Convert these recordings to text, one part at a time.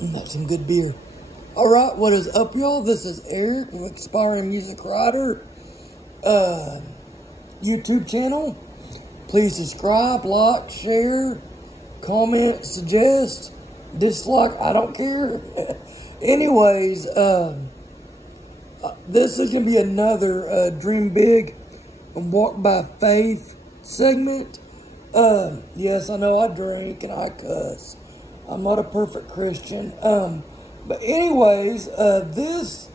That's some good beer. Alright, what is up, y'all? This is Eric with Aspiring Music Writer YouTube channel. Please subscribe, like, share, comment, suggest, dislike, I don't care. Anyways, this is going to be another Dream Big and Walk by Faith segment. Yes, I know I drink and I cuss. I'm not a perfect Christian. But anyways, this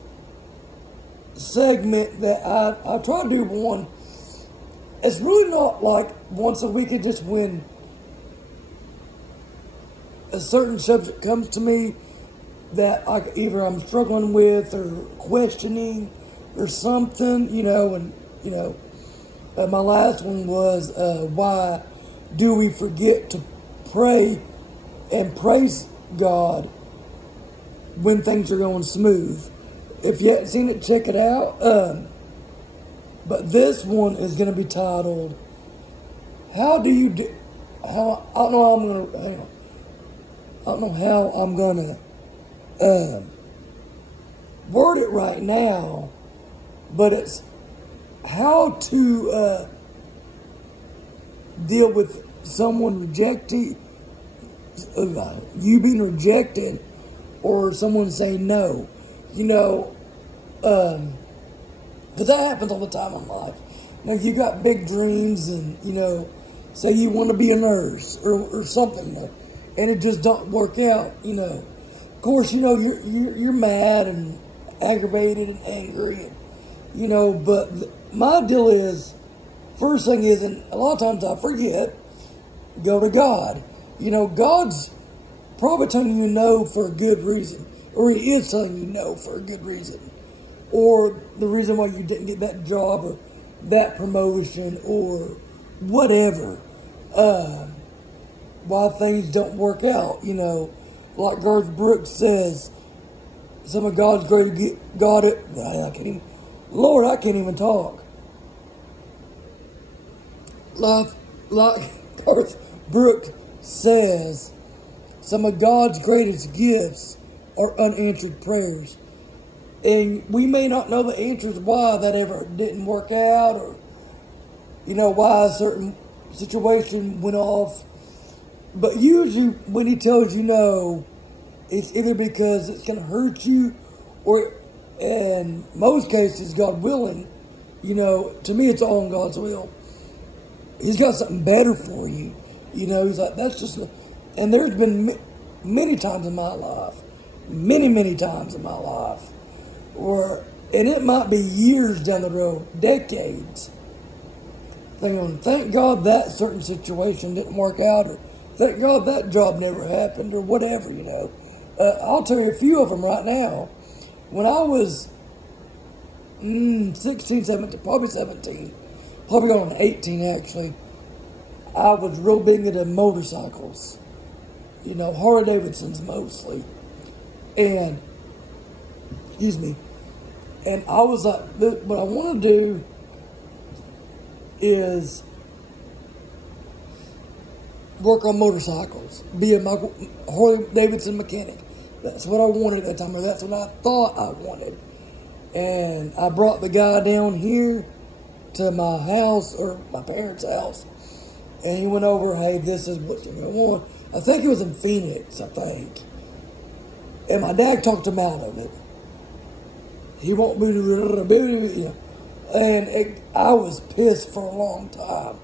segment that I try to do one, it's really not like once a week. It just when a certain subject comes to me that either I'm struggling with or questioning or something, my last one was why do we forget to pray and praise God when things are going smooth? If you haven't seen it, check it out. But this one is going to be titled, I don't know how I'm going to word it right now, but it's how to deal with someone rejecting, you being rejected, or someone saying no. Because that happens all the time in life. Now, you got big dreams and, say you want to be a nurse or something, and it just don't work out, Of course, you're mad and aggravated and angry, and, but my deal is, first thing is, and a lot of times I forget, go to God. God's probably telling you no for a good reason, or He is telling you no for a good reason, or the reason why you didn't get that job or that promotion or whatever, why things don't work out. Like Garth Brooks says, some of God's greatest I can't even talk. Like Garth Brooks says, some of God's greatest gifts are unanswered prayers. And we may not know the answers why that ever didn't work out, or, why a certain situation went off. But usually when He tells you no, it's either because it's going to hurt you, or in most cases, God willing. To me, it's all in God's will. He's got something better for you. He's like, that's just... And there's been many times in my life, many times in my life, where, and it might be years down the road, decades, thank God that certain situation didn't work out, or thank God that job never happened, or whatever, I'll tell you a few of them right now. When I was 16, 17, probably 17, probably going on 18 actually, I was real big into motorcycles. Harley Davidsons mostly. And, excuse me, and I was like, what I want to do is work on motorcycles, be a Harley Davidson mechanic. That's what I wanted at the time, or that's what I thought I wanted. And I brought the guy down here to my house, or my parents' house, and he went over, hey, this is what you're going to want. I think it was in Phoenix, I think. And my dad talked him out of it. He won't be, and I was pissed for a long time.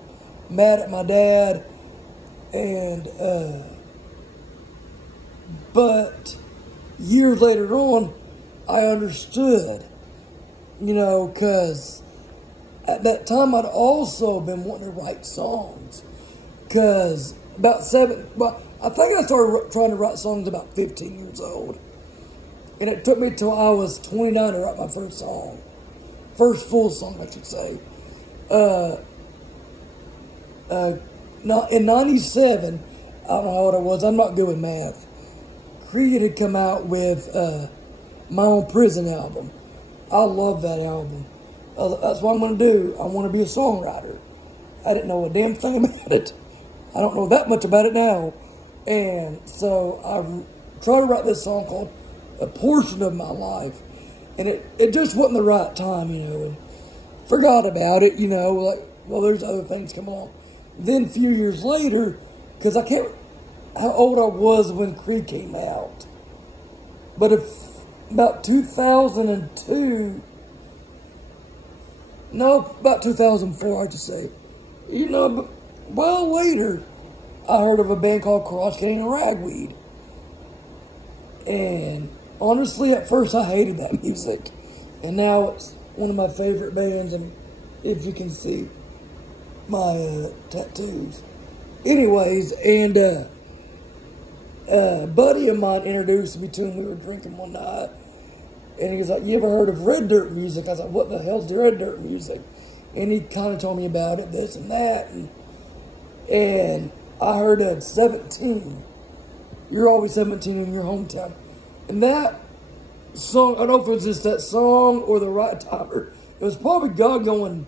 Mad at my dad. And, but years later on, I understood, because at that time I'd also been wanting to write songs. Because I think I started trying to write songs about 15 years old. And it took me till I was 29 to write my first song. First full song, I should say. In 97, I don't know how old I was, I'm not good with math. Creed had come out with My Own Prison album. I love that album. That's what I'm going to do. I want to be a songwriter. I didn't know a damn thing about it. I don't know that much about it now. And so I try to write this song called A Portion of My Life. And it just wasn't the right time, you know, and forgot about it, you know, like, well, there's other things come along. Then a few years later, because I can't, how old I was when Creed came out. But about 2002, no, about 2004, I'd just say. You know, but well later, I heard of a band called Cross Canyon Ragweed. And honestly, at first I hated that music. And now it's one of my favorite bands, and if you can see my tattoos. Anyways, and a buddy of mine introduced me to him. We were drinking one night, and he was like, "You ever heard of Red Dirt music?" I was like, "What the hell's Red Dirt music?" And he kind of told me about it, this and that, and I heard at 17, "You're Always 17 in Your Hometown." And that song, I don't know if it was just that song or the right timer. It was probably God going,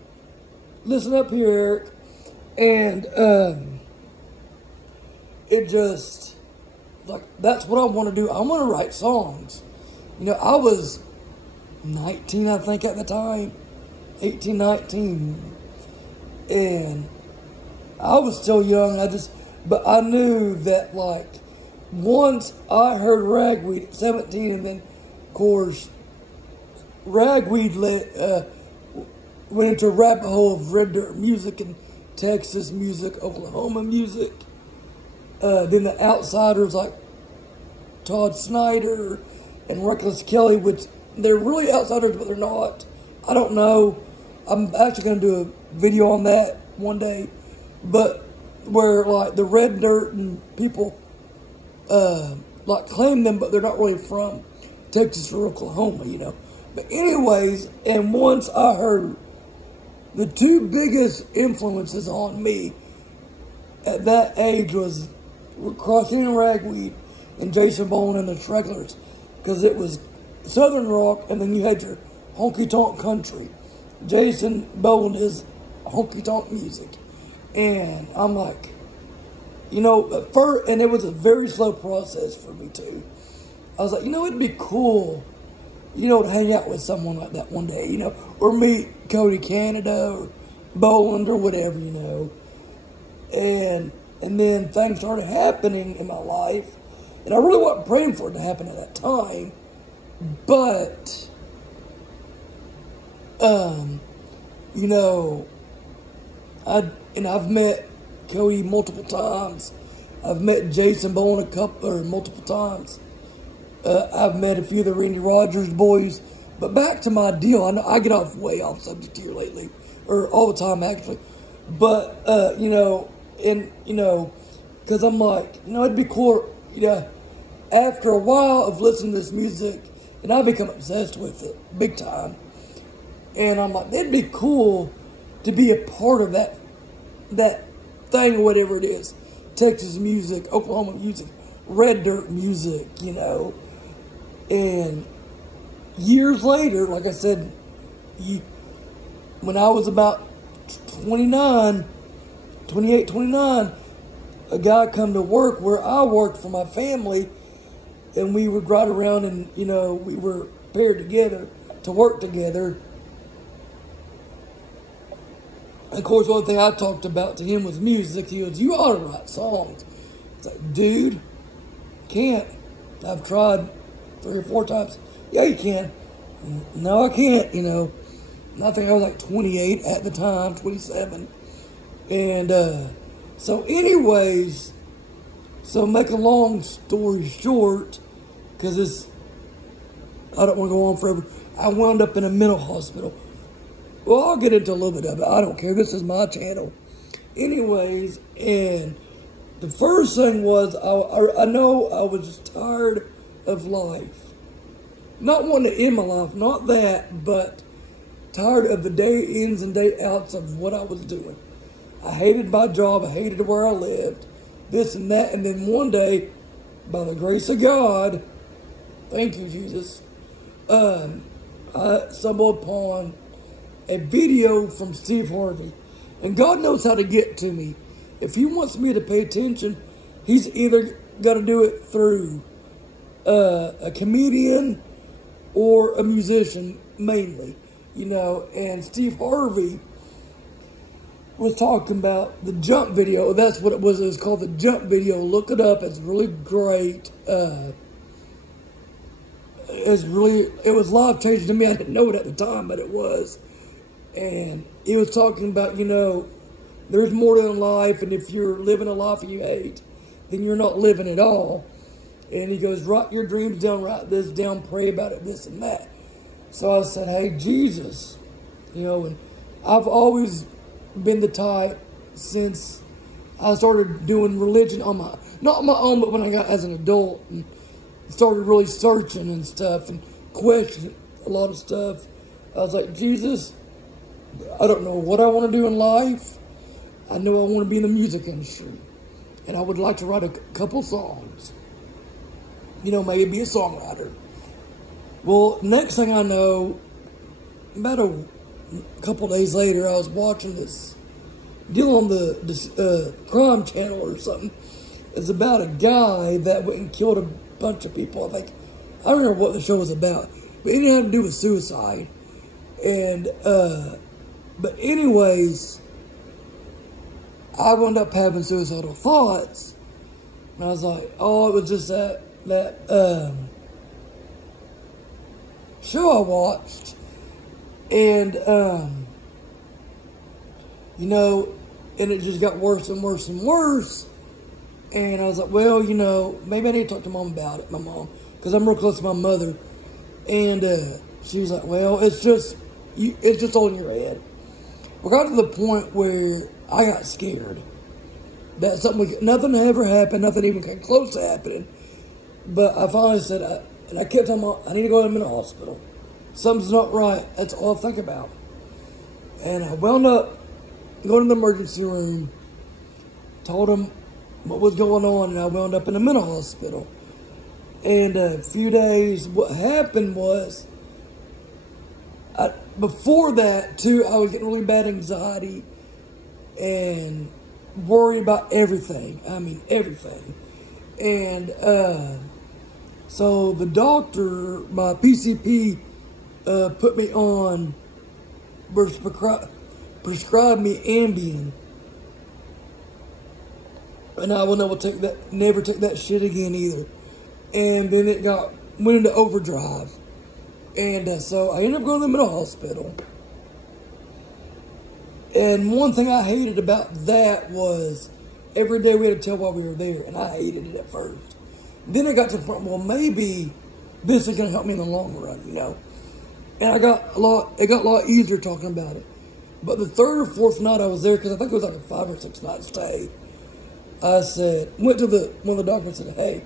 "Listen up here, Eric." And it just, like, that's what I want to do. I want to write songs. You know, I was 19, I think, at the time. 18, 19. And I was still young. But I knew that, like, once I heard Ragweed at 17, and then, of course, Ragweed went into a rabbit hole of Red Dirt music and Texas music, Oklahoma music. Then the Outsiders like Todd Snyder and Reckless Kelly, which they're really outsiders, but they're not. I don't know. I'm actually going to do a video on that one day. But where like the Red Dirt and people like claim them, but they're not really from Texas or Oklahoma, you know. But anyways, and once I heard the two biggest influences on me at that age was Crossing and Ragweed and Jason Bourne and the Stragglers, because it was Southern rock, and then you had your honky-tonk country. Jason Bourne is honky-tonk music. And I'm like, you know, at first, and it was a very slow process for me too. I was like, you know, it'd be cool, you know, to hang out with someone like that one day, you know, or meet Cody Canada or Boland or whatever, you know. And then things started happening in my life, and I really wasn't praying for it to happen at that time, but, you know, I've met Cody multiple times. I've met Jason Bourne multiple times. I've met a few of the Randy Rogers boys. But back to my deal. I know I get way off subject here lately, or all the time actually. But you know, and you know, because I'm like, you know, it'd be cool. You know, after a while of listening to this music, and I become obsessed with it big time. And I'm like, it'd be cool to be a part of that thing or whatever it is. Texas music, Oklahoma music, Red Dirt music, you know. And years later, like I said, when I was about 28, 29, a guy come to work where I worked for my family, and we would ride around, and, you know, we were paired together to work together. Of course, the only thing I talked about to him was music. He goes, "You ought to write songs." It's like, dude, can't. I've tried 3 or 4 times. Yeah, you can. No, I can't, you know. And I think I was like 28 at the time, 27. And so anyways, so make a long story short, because I don't want to go on forever. I wound up in a mental hospital. Well, I'll get into a little bit of it. I don't care. This is my channel. Anyways, and the first thing was, I know I was just tired of life. Not wanting to end my life, not that, but tired of the day ins and day outs of what I was doing. I hated my job. I hated where I lived. This and that. And then one day, by the grace of God, thank you, Jesus, I stumbled upon a video from Steve Harvey. And God knows how to get to me. If he wants me to pay attention, he's either got to do it through a comedian or a musician mainly, you know. And Steve Harvey was talking about the Jump video. That's what it was. It was called the Jump video. Look it up. It's really great. It was life changing to me. I didn't know it at the time, but it was. And he was talking about, you know, there's more than life, and if you're living a life you hate, then you're not living at all. And he goes, write your dreams down, write this down, pray about it, this and that. So I said, hey, Jesus, you know, and I've always been the type since I started doing religion on my, not on my own, but when I got as an adult and started really searching and stuff and questioning a lot of stuff. I was like, Jesus, I don't know what I want to do in life. I know I want to be in the music industry, and I would like to write a couple songs. You know, maybe be a songwriter. Well, next thing I know, about a couple days later, I was watching this deal on the crime channel or something. It's about a guy that went and killed a bunch of people. I don't remember what the show was about, but it didn't have to do with suicide. And but anyways, I wound up having suicidal thoughts, and I was like, oh, it was just that show I watched, and you know, and it just got worse and worse and worse. And I was like, well, you know, maybe I need to talk to Mom about it, my mom, because I'm real close to my mother. And she was like, well, it's just all in your head. We got to the point where I got scared that nothing ever happened, nothing even came close to happening. But I finally said, and I kept telling Mom, I need to go to the hospital. Something's not right. That's all I think about. And I wound up going to the emergency room, told them what was going on, and I wound up in a mental hospital. And a few days, what happened was, before that, too, I was getting really bad anxiety and worried about everything. I mean, everything. And so the doctor, my PCP, put me on, prescribed me Ambien. And I will never take that shit again either. And then it went into overdrive. And so I ended up going to the mental hospital. And one thing I hated about that was every day we had to tell why we were there. And I hated it at first. Then I got to the point, well, maybe this is going to help me in the long run, you know. And it got a lot easier talking about it. But the third or fourth night I was there, because I think it was like a 5 or 6 night stay, I went to one of the doctors and said, hey,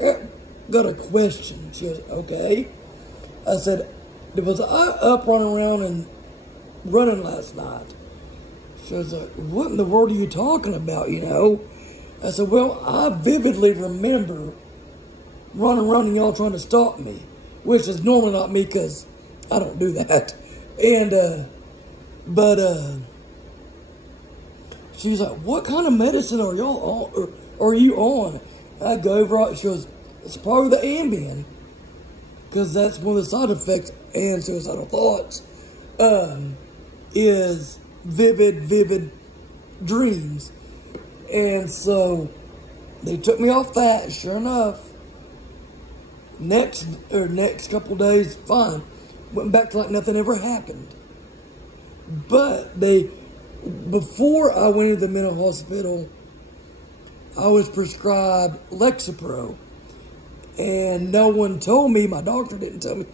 I got a question. She goes, okay. I said, was I up running around and running last night? She was like, what in the world are you talking about, you know? I said, well, I vividly remember running around and y'all trying to stop me, which is normally not me because I don't do that. And, she's like, what kind of medicine are y'all on, or are you on? And I go over it, she goes, it's probably the Ambien, because that's one of the side effects and suicidal thoughts, is vivid dreams. And so they took me off that. Sure enough, next couple days, fine, went back to like nothing ever happened. But before I went to the mental hospital, I was prescribed Lexapro. And no one told me, my doctor didn't tell me,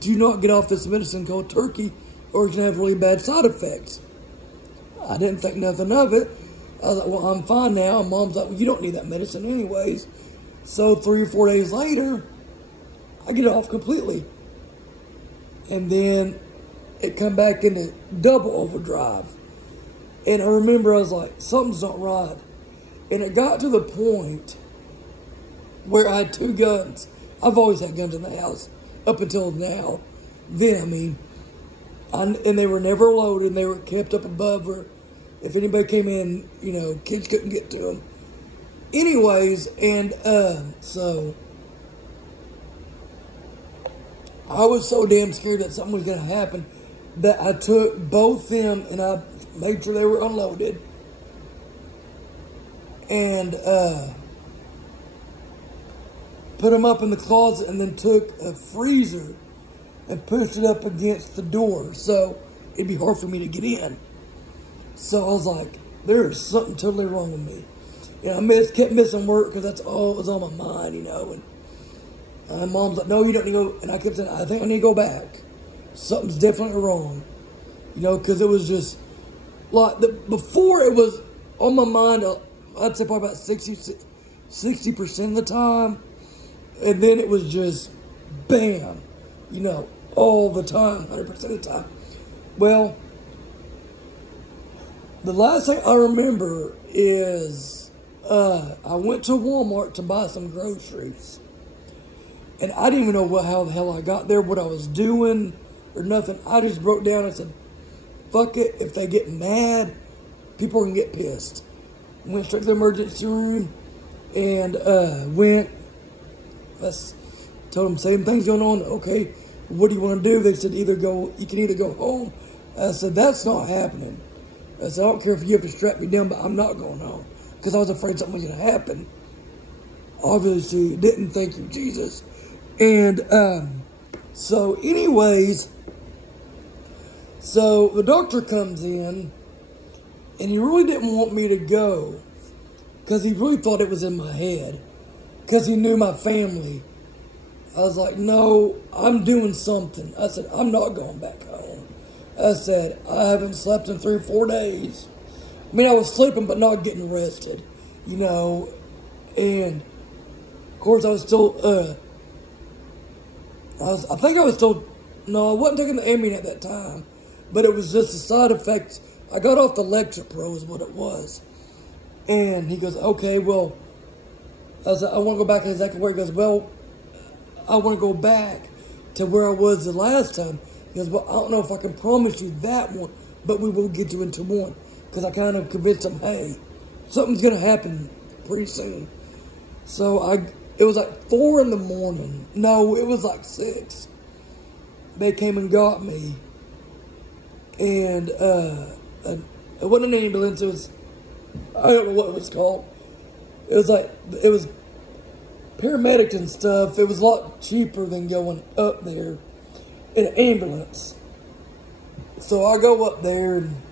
do not get off this medicine called Turkey or it's going to have really bad side effects. I didn't think nothing of it. I was like, well, I'm fine now. And Mom's like, well, you don't need that medicine anyways. So 3 or 4 days later, I get it off completely. And then it come back into double overdrive. And I remember I was like, something's not right. And it got to the point where I had 2 guns. I've always had guns in the house up until now. Then, I mean, and they were never loaded, and they were kept up above her. If anybody came in, you know, kids couldn't get to them. Anyways, and so I was so damn scared that something was going to happen that I took both them and I made sure they were unloaded. And put them up in the closet and then took a freezer and pushed it up against the door so it'd be hard for me to get in. So I was like, there's something totally wrong with me. And I kept missing work because that's all that was on my mind, you know. And my mom's like, no, you don't need to go. And I kept saying, I think I need to go back. Something's definitely wrong. You know, because it was just, like, before it was on my mind, I'd say probably about 60% of the time. And then it was just, bam, you know, all the time, 100% of the time. Well, the last thing I remember is I went to Walmart to buy some groceries. And I didn't even know how the hell I got there, what I was doing, or nothing. I just broke down and said, fuck it. If they get mad, people are going to get pissed. Went straight to the emergency room and told them, same thing's going on. Okay, what do you want to do? They said, you can either go home. I said, that's not happening. I said, I don't care if you have to strap me down, but I'm not going home. Because I was afraid something was going to happen. Obviously, didn't. Thank you, Jesus. And so anyways, so the doctor comes in, and he really didn't want me to go because he really thought it was in my head because he knew my family. I was like, no, I'm doing something. I said, I'm not going back home. I said, I haven't slept in 3 or 4 days. I mean, I was sleeping, but not getting rested, you know. And, of course, I was still, I think I was still, no, I wasn't taking the Ambien at that time. But it was just the side effects. I got off the Lexapro is what it was. And he goes, okay, well, I said, I want to go back exactly where he goes, well, I want to go back to where I was the last time. He goes, well, I don't know if I can promise you that one, but we will get you into one. Because I kind of convinced him, hey, something's going to happen pretty soon. So it was like 4 in the morning. No, it was like 6. They came and got me. And it wasn't an ambulance. It was, I don't know what it was called. It was paramedics and stuff. It was a lot cheaper than going up there in an ambulance. So I go up there, and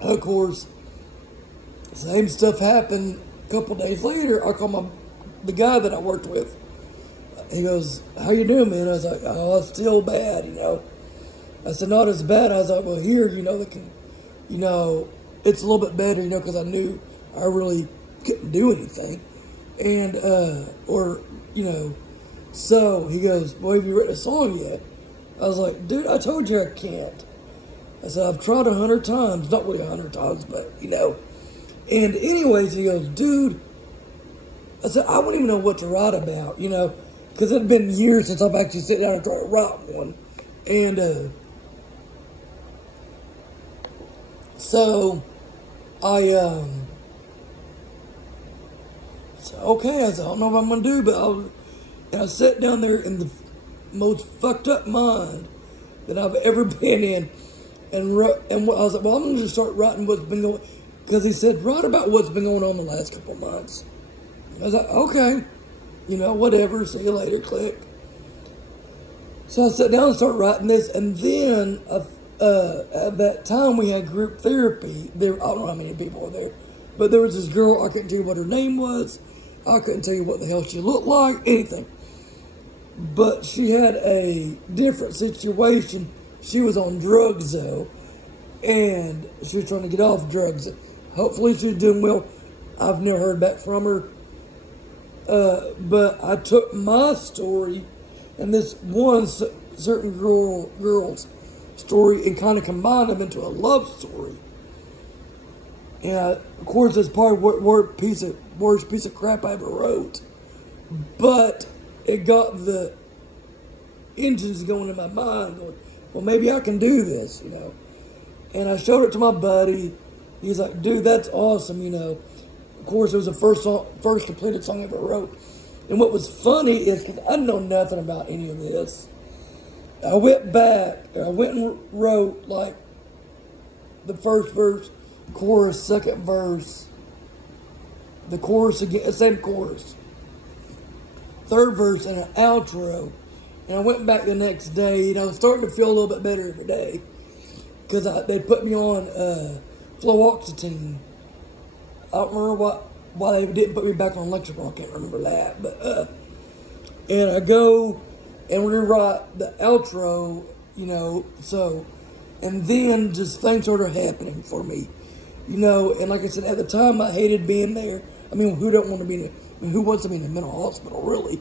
of course, same stuff happened. A couple days later, I call the guy that I worked with. He goes, how you doing, man? I was like, oh, it's still bad, you know. I said, not as bad. I was like, well, here, you know, it's a little bit better, you know, because I knew I really couldn't do anything. And, you know, so he goes, well, have you written a song yet? I was like, dude, I told you I can't. I said, I've tried 100 times, not really 100 times, but, you know. And anyways, he goes, dude, I said, I wouldn't even know what to write about, you know, because it had been years since I've actually sat down and tried to write one. And, so, I said, okay, I said, I don't know what I'm going to do, but I sat down there in the most fucked up mind that I've ever been in, and I was like, well, I'm going to just start writing what's been going, because he said, write about what's been going on the last couple of months. I was like, okay, you know, whatever, see you later, click. So I sat down and started writing this, and then, at that time, we had group therapy. I don't know how many people were there, but there was this girl, I couldn't tell you what her name was, I couldn't tell you what the hell she looked like, anything. But she had a different situation. She was on drugs, though, and she was trying to get off drugs. Hopefully she's doing well. I've never heard back from her. But I took my story and this one certain girl's story and kind of combined them into a love story. And of course, it's probably the worst piece of crap I ever wrote. But it got the engines going in my mind, going, well, maybe I can do this, you know. And I showed it to my buddy. He's like, dude, that's awesome, you know. Of course, it was the first completed song I ever wrote. And what was funny is, because I know nothing about any of this, I went back, and I went and wrote, like, the first verse, chorus, second verse, the chorus again, the same chorus, third verse, and an outro. And I went back the next day, and I was starting to feel a little bit better every day, because they put me on fluoxetine. I don't remember why they didn't put me back on electrical. I can't remember that. But and I go and we write the outro, you know. So, and then just things started happening for me, you know. And like I said, at the time, I hated being there. I mean, who don't want to be? Who wants to be in a mental hospital, really?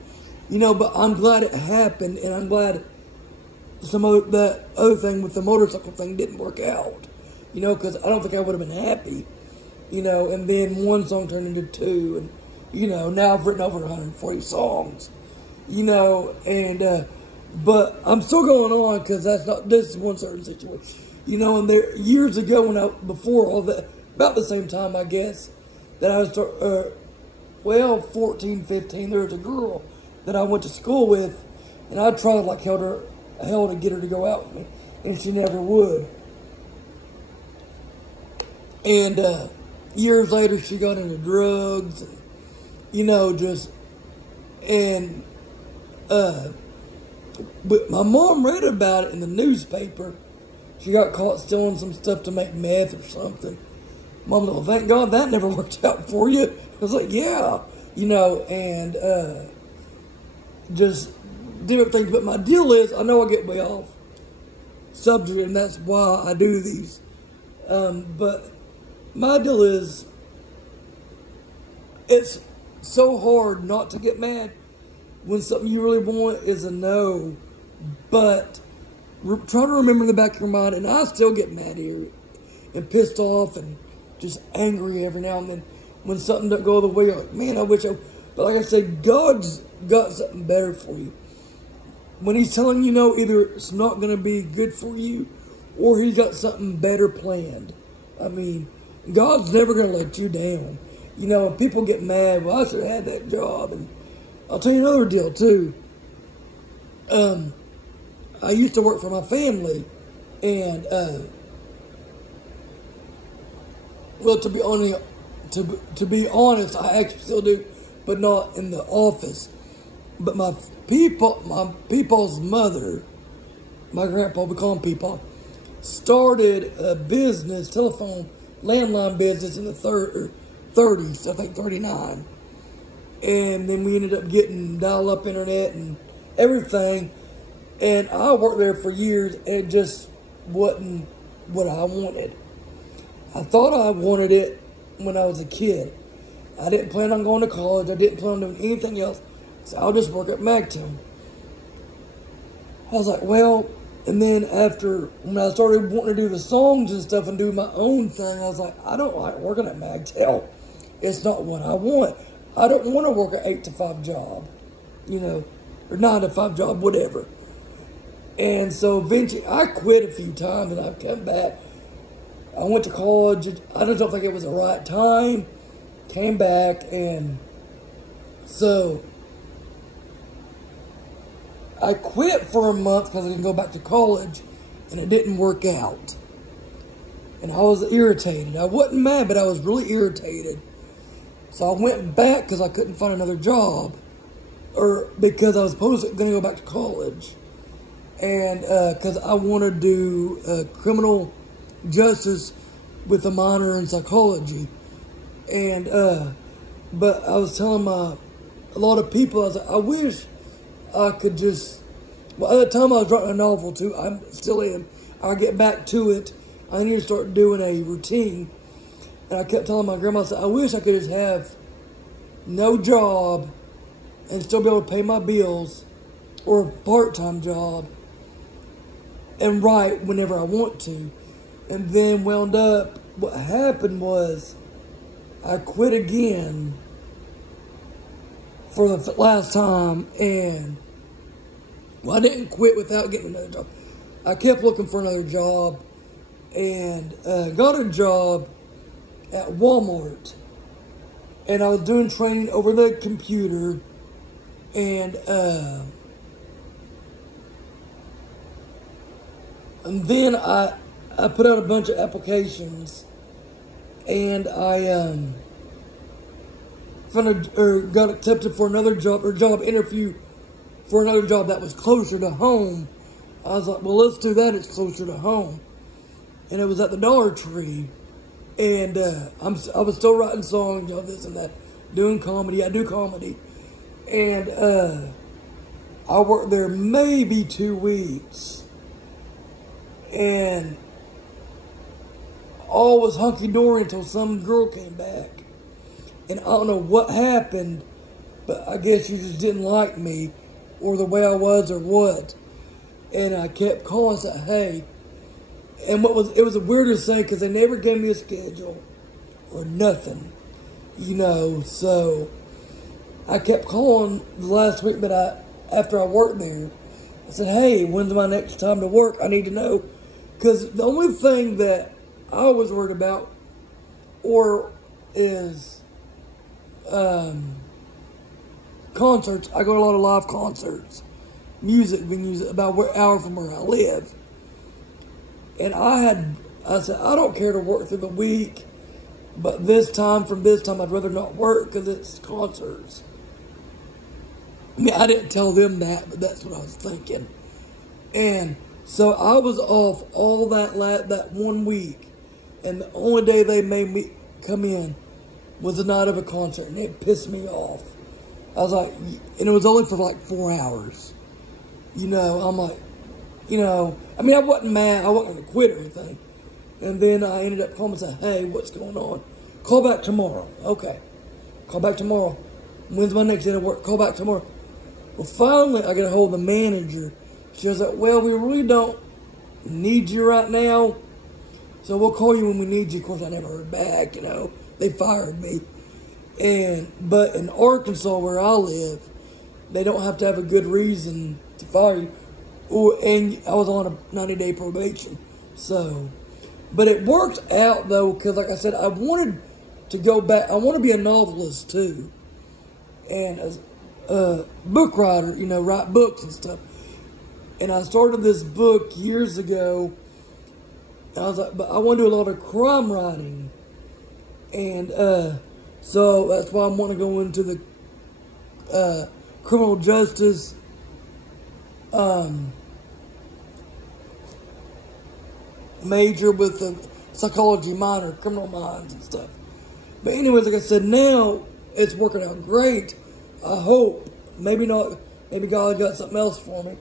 You know. But I'm glad it happened, and I'm glad that other thing with the motorcycle thing didn't work out, you know, because I don't think I would have been happy, you know. And then one song turned into two, and, you know, now I've written over 140 songs, you know. And but I'm still going on, because this is one certain situation, you know. And there, years ago, before all that, about the same time, I guess, that I was 14, 15, there was a girl that I went to school with, and I tried like hell to get her to go out with me, and she never would. And years later, she got into drugs, and, you know, but my mom read about it in the newspaper. She got caught stealing some stuff to make meth or something. Mom was like, well, thank God that never worked out for you. I was like, yeah, you know. And just different things. But my deal is, I know I get way off subject, and that's why I do these. But my deal is, it's so hard not to get mad when something you really want is a no. But try to remember in the back of your mind, and I still get mad here and pissed off and just angry every now and then when something doesn't go the way you're like, man, I wish I... But like I said, God's got something better for you. When he's telling you no, either it's not going to be good for you, or he's got something better planned. I mean, God's never going to let you down. You know, when people get mad, well, I should have had that job. And I'll tell you another deal, too. I used to work for my family, and, well, to be honest, I actually still do, but not in the office. But my people's mother, my grandpa, we call him Peepaw, started a business, telephone, landline business in the 30s, I think 39. And then we ended up getting dial-up internet and everything. And I worked there for years, and it just wasn't what I wanted. I thought I wanted it when I was a kid. I didn't plan on going to college. I didn't plan on doing anything else. So I'll just work at Magtown. I was like, well, and then when I started wanting to do the songs and stuff and do my own thing, I was like, I don't like working at Magtown. It's not what I want. I don't want to work an 8 to 5 job, you know, or 9 to 5 job, whatever. And so eventually I quit a few times, and I've come back. I went to college. I just don't think it was the right time. Came back, and so I quit for a month because I didn't go back to college, and it didn't work out. And I was irritated. I wasn't mad, but I was really irritated. So I went back because I couldn't find another job, or because I was going to go back to college, and because I want to do criminal justice with a minor in psychology. And but I was telling a lot of people, I was like, I wish I could just, well, at the time I was writing a novel too. I still am. I'll get back to it. I need to start doing a routine. And I kept telling my grandma, I said, I wish I could just have no job and still be able to pay my bills, or a part-time job, and write whenever I want to. And then wound up, what happened was, I quit again for the last time, and, well, I didn't quit without getting another job. I kept looking for another job, and got a job at Walmart. And I was doing training over the computer, and And then I put out a bunch of applications, and I got accepted for another job, or job interview for another job that was closer to home. I was like, well, let's do that. It's closer to home. And it was at the Dollar Tree. And I was still writing songs, all this and that, doing comedy. I do comedy. And I worked there maybe 2 weeks. And all was hunky-dory until some girl came back. And I don't know what happened, but I guess you just didn't like me or the way I was or what. And I kept calling and said, hey. And it was the weirdest thing because they never gave me a schedule or nothing, you know. So I kept calling the last week, but after I worked there, I said, hey, when's my next time to work? I need to know. Because the only thing that I was worried about is concerts. I go to a lot of live concerts, music venues about an hour from where I live. And I said, I don't care to work through the week, but from this time, I'd rather not work because it's concerts. I mean, I didn't tell them that, but that's what I was thinking. And so I was off all that 1 week, and the only day they made me come in was the night of a concert, and it pissed me off. I was like, and it was only for like 4 hours. You know, I'm like, you know, I mean, I wasn't mad. I wasn't going to quit or anything. And then I ended up calling and saying, hey, what's going on? Call back tomorrow. Okay. Call back tomorrow. When's my next day to work? Call back tomorrow. Well, finally, I get a hold of the manager. She was like, well, we really don't need you right now, so we'll call you when we need you. Of course, I never heard back, you know. They fired me. But in Arkansas, where I live, they don't have to have a good reason to fire you. And I was on a 90-day probation. So, but it worked out, though, because, like I said, I wanted to go back. I want to be a novelist, too. And as a book writer, you know, write books and stuff. And I started this book years ago. And I was like, but I want to do a lot of crime writing. And so that's why I want to go into the criminal justice major with a psychology minor, criminal minds and stuff. But anyways, like I said, now it's working out great. I hope, maybe not, maybe God got something else for me.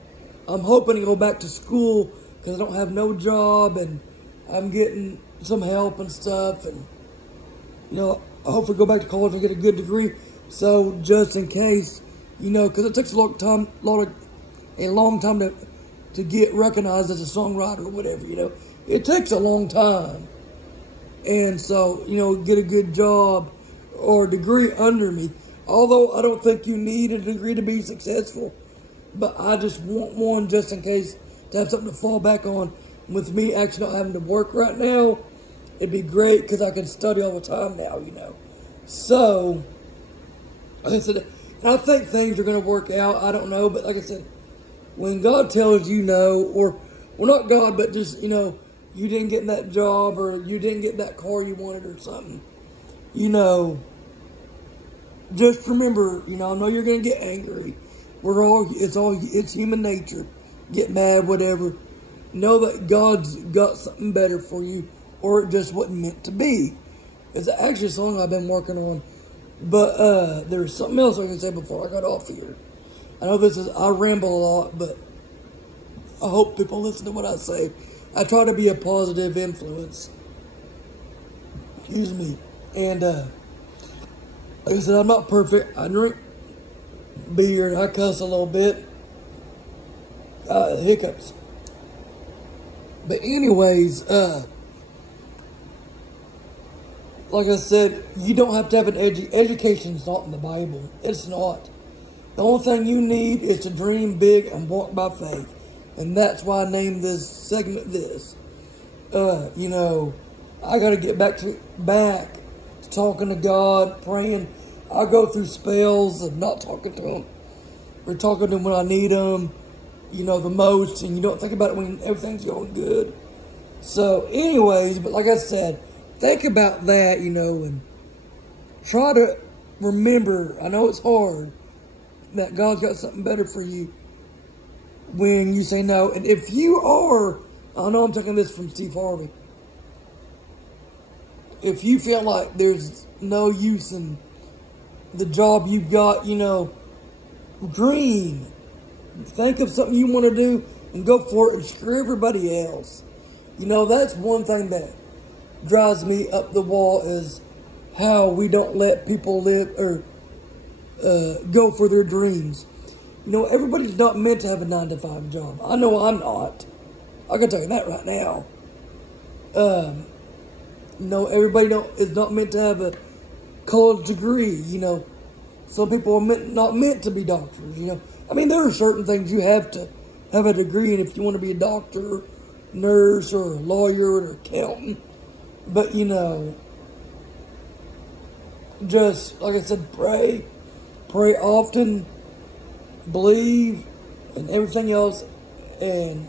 I'm hoping to go back to school because I don't have no job and I'm getting some help and stuff. And, you know, I hope to go back to college and get a good degree. So just in case, you know, because it takes a long time to get recognized as a songwriter or whatever, you know. It takes a long time. And so, you know, get a good job or a degree under me. Although I don't think you need a degree to be successful. But I just want one just in case to have something to fall back on. With me actually not having to work right now, it'd be great because I can study all the time now, you know. So, like I said, I think things are going to work out. I don't know, but like I said, when God tells you no, or, well, not God, but just, you know, you didn't get that job or you didn't get that car you wanted or something, you know, just remember, you know, I know you're going to get angry. It's human nature. Get mad, whatever. Know that God's got something better for you, or it just wasn't meant to be. It's actually a song I've been working on. But there's something else I can say before I got off here. I know I ramble a lot, but I hope people listen to what I say. I try to be a positive influence. Excuse me. And like I said, I'm not perfect. I drink beer. I cuss a little bit. Hiccups. But anyways, like I said, you don't have to have an education's not in the Bible. It's not. The only thing you need is to dream big and walk by faith. And that's why I named this segment this. You know, I got to get back to talking to God, praying. I go through spells of not talking to Him. Or talking to Him when I need Him. the most, and you don't think about it when everything's going good. So, anyways, but like I said, think about that, and try to remember, I know it's hard, that God's got something better for you when you say no. And if you are, I know I'm taking this from Steve Harvey, if you feel like there's no use in the job you've got, dream. Think of something you want to do and go for it and screw everybody else. That's one thing that drives me up the wall, is how we don't let people live or go for their dreams. Everybody's not meant to have a 9-to-5 job. I know I'm not. I can tell you that right now. Everybody is not meant to have a college degree. Some people are not meant to be doctors. There are certain things you have to have a degree in if you want to be a doctor, nurse, or a lawyer, or an accountant. But, just, like I said, pray often, believe, and everything else. And,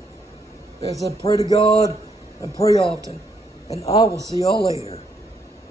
like I said, pray to God, and pray often. And I will see y'all later.